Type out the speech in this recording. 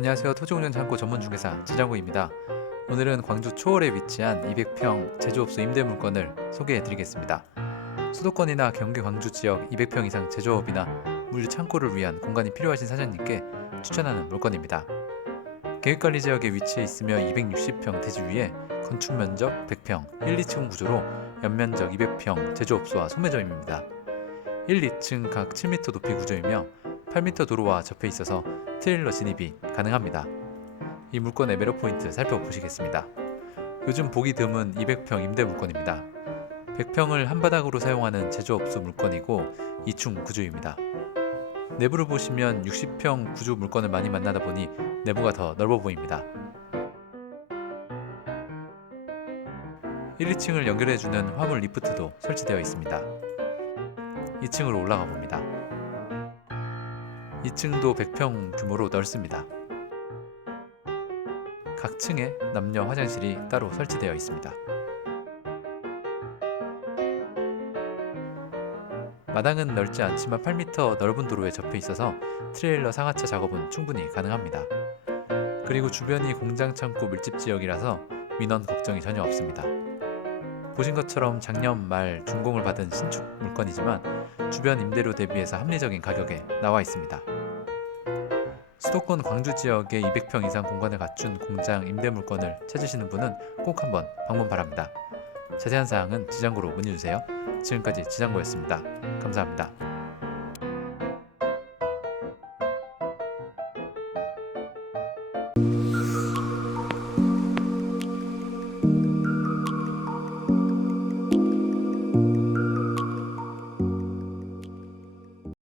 안녕하세요. 토지공연 창고 전문 중개사 지장구입니다. 오늘은 광주 초월에 위치한 200평 제조업소 임대 물건을 소개해 드리겠습니다. 수도권이나 경기 광주 지역 200평 이상 제조업이나 물류 창고를 위한 공간이 필요하신 사장님께 추천하는 물건입니다. 계획관리 지역에 위치해 있으며 260평 대지 위에 건축 면적 100평, 1, 2층 구조로 연면적 200평 제조업소와 소매점입니다. 1, 2층 각 7m 높이 구조이며 8m 도로와 접해 있어서 트레일러 진입이 가능합니다. 이 물건 의 매력 포인트 살펴보시겠습니다. 요즘 보기 드문 200평 임대 물건입니다. 100평을 한바닥으로 사용하는 제조업소 물건이고 2층 구조입니다. 내부를 보시면 60평 구조 물건을 많이 만나다 보니 내부가 더 넓어 보입니다. 1, 2층을 연결해주는 화물 리프트도 설치되어 있습니다. 2층으로 올라가 봅니다. 2층도 100평 규모로 넓습니다. 각 층에 남녀 화장실이 따로 설치되어 있습니다. 마당은 넓지 않지만 8m 넓은 도로에 접해 있어서 트레일러 상하차 작업은 충분히 가능합니다. 그리고 주변이 공장 창고 밀집 지역이라서 민원 걱정이 전혀 없습니다. 보신 것처럼 작년 말 준공을 받은 신축 물건이지만 주변 임대료 대비해서 합리적인 가격에 나와 있습니다. 수도권 광주 지역에 200평 이상 공간을 갖춘 공장 임대 물건을 찾으시는 분은 꼭 한번 방문 바랍니다. 자세한 사항은 지장고로 문의 주세요. 지금까지 지장고였습니다. 감사합니다.